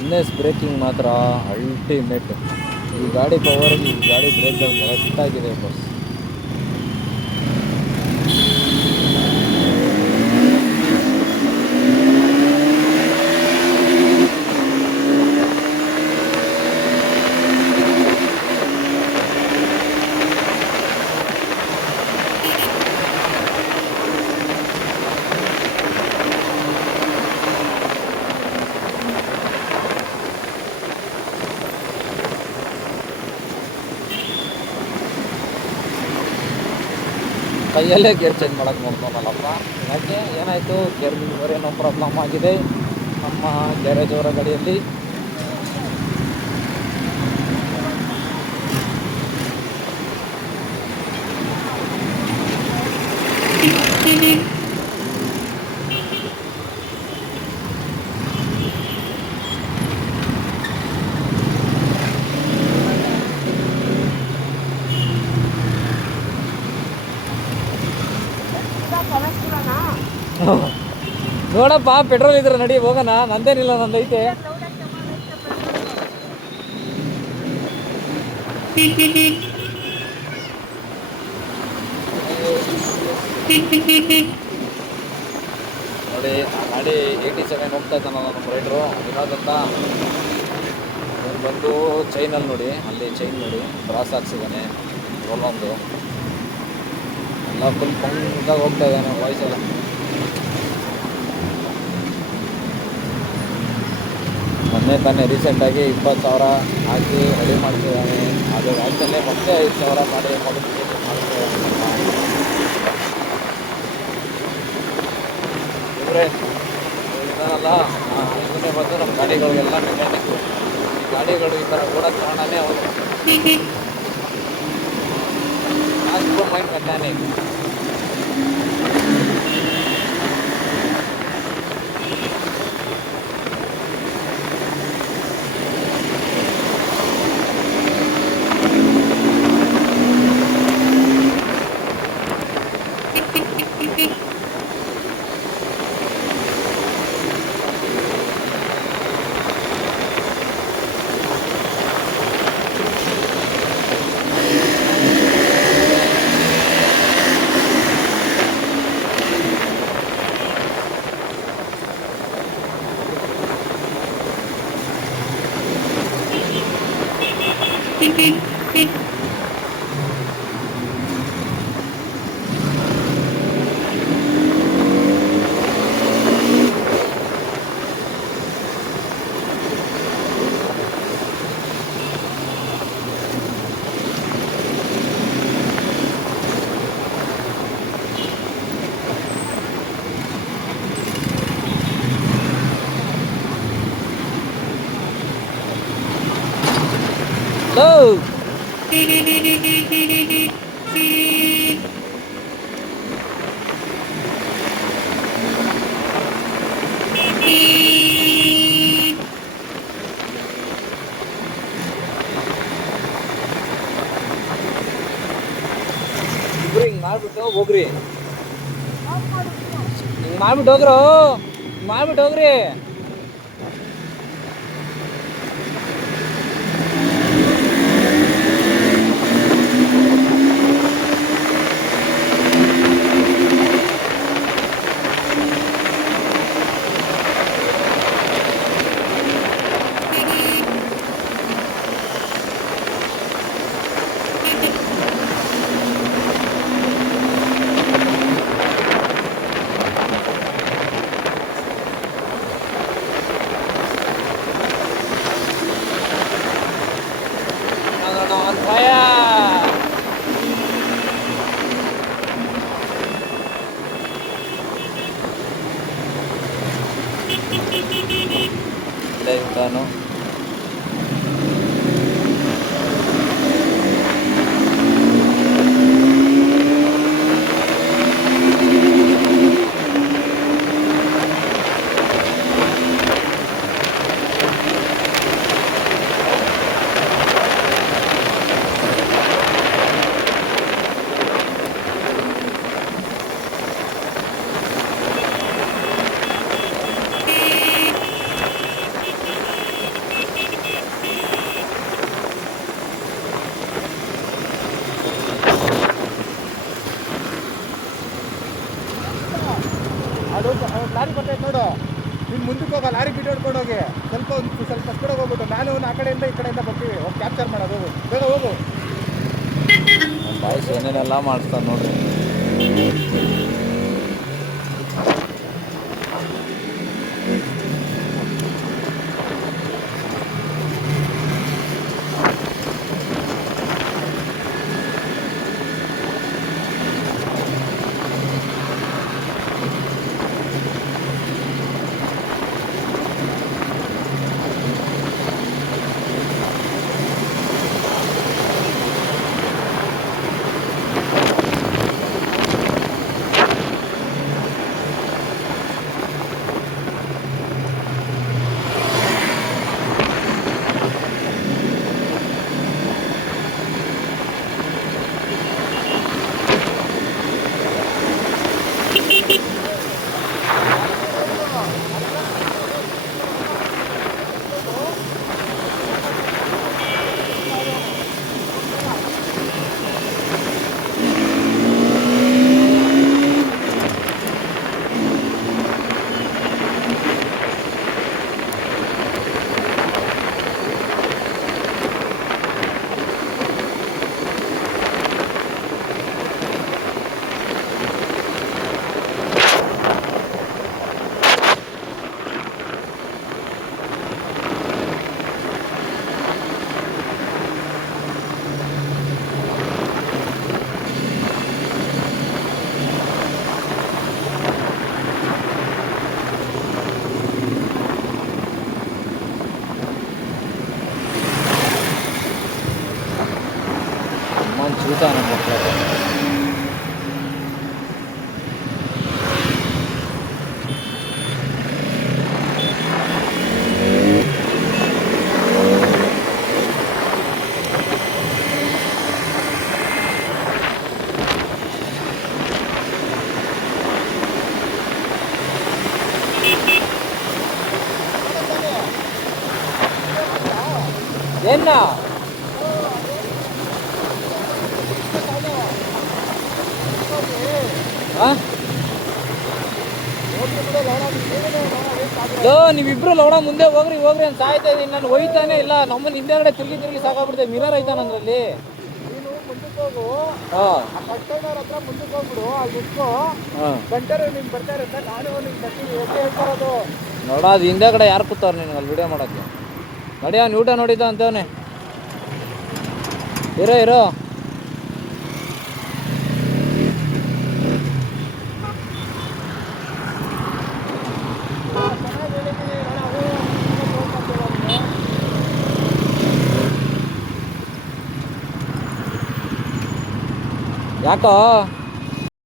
N S breaking ಮಾತ್ರ ultimate. ಈ ಗಾಡಿ ಪವರ್ಗೆ ಈ ಗಾಡಿ ಬ್ರೇಕ್ಗಳು ಕರೆಕ್ಟಾಗಿದೆ ಬಸ್. ಕೈಯಲ್ಲೇ ಗೇರ್ ಚೇಂಜ್ ಮಾಡೋಕ್ಕೆ ನೋಡ್ಕೊಳಲ್ಲಪ್ಪ. ಯಾಕೆ ಏನಾಯಿತು, ಗೇರ್ ಏನೋ ಪ್ರಾಬ್ಲಮ್ ಆಗಿದೆ ನಮ್ಮ ಗ್ಯಾರೇಜ್ ಅವರ ಗಾಡಿಯಲ್ಲಿ. ನೋಡಪ್ಪ, ಪೆಟ್ರೋಲ್ ಇದ್ರೆ ನಡಿ ಹೋಗೋಣ. ನಂದೇನಿಲ್ಲ, ನಂದೈತೆ. ನೋಡಿ ಆ ಗಾಡಿ 87 ಹೋಗ್ತಾ ಇದ್ದಾನಲ್ಲ ನಮ್ಮ ರೈಡ್ರು ವಿನೋದ್ ಅಂತ. ಬಂದು ಚೈನಲ್ಲಿ ನೋಡಿ, ಅಲ್ಲಿ ಚೈನ್ ನೋಡಿ ಕ್ರಾಸ್ ಹಾಕ್ಸಿದ್ದಾನೆ. ರೋಲೊಂದು ಎಲ್ಲ ಫುಲ್ ಪಂಗಾಗಿ ಹೋಗ್ತಾ ಇದ್ದಾನೆ ವಾಯ್ಸ್ ಎಲ್ಲ. ಮೊನ್ನೆ ತಾನೇ ರೀಸೆಂಟಾಗಿ 20,000 ಹಾಕಿ ರೆಡಿ ಮಾಡ್ತಿದ್ದಾನೆ. ಅದು ಆದಮೇಲೆ ಮತ್ತೆ 5,000 ಮಾಡಿ ಮಾಡಿಫಿಕೇಷನ್ ಮಾಡ್ತಿದ್ದಾನೆ. ಇವರೇ ಇದ್ದಾನಲ್ಲ, ಇವನೇ ಬಂದು ನಮ್ಮ ಗಾಡಿಗಳಿಗೆಲ್ಲ ಮೆಕ್ಯಾನಿಕ್. ಗಾಡಿಗಳು ಈ ಥರ ಕೂಡ ಕಾರಣನೇ ಅವರು. Master mind mechanic. ಮಾಡ್ಬಿಟ್ಟು ಹೋಗ್ರಿ, ಹಿಂಗೆ ಮಾಡ್ಬಿಟ್ಟು ಹೋಗ್ರಿ. ನಾನು ಮುಂದಕ್ಕೆ ಹೋಗ, ಲಾರಿ ಬಿಟ್ಟು ಹೊಡ್ಕೊಂಡು ಹೋಗಿ. ಸ್ವಲ್ಪ ಸ್ಪೀಡ್ ಹೋಗ್ಬಿಟ್ಟು ನಾನು ಆ ಕಡೆಯಿಂದ ಈ ಕಡೆಯಿಂದ ಬರ್ತೀವಿ. ಹೋಗಿ ಕ್ಯಾಪ್ಚರ್ ಮಾಡೋದು. ಹೋಗು, ಬೇಗ ಹೋಗು. ಬಾಯ್ಸ್ ಏನೇನೆಲ್ಲ ಮಾಡಿಸ್ತಾರೆ ನೋಡ್ರಿ. చూసాను என்ன ನೀವಿಬ್ರು ಲೌಡ ಮುಂದೆ ಹೋಗ್ರಿ ಹೋಗ್ರಿ ಅಂತ ಸಾಯ್ತಾ ಇದೀನಿ. ನಾನು ಒಯ್ತಾನೆ ಇಲ್ಲ. ನಮ್ಮನ್ನ ಹಿಂದೆಗಡೆ ತಿರುಗಿ ಸಾಕಾಗ್ಬಿಡ್ತದೆ. ಮಿರರ್ ಐತಾ ನಂದ್ರಲ್ಲಿ. ನೋಡ ಅದು ಹಿಂದೆಗಡೆ ಯಾರು ಕೂತವ್ರು ನಿನ್ಗೆ ಅಲ್ಲಿ ವಿಡಿಯೋ ಮಾಡೋಕ್ಕೆ. ನಡಿ ಅವ್ನು ಊಟ ನೋಡಿದ್ದ ಅಂತವನೇ. ಇರೋ ಯಾಕೋ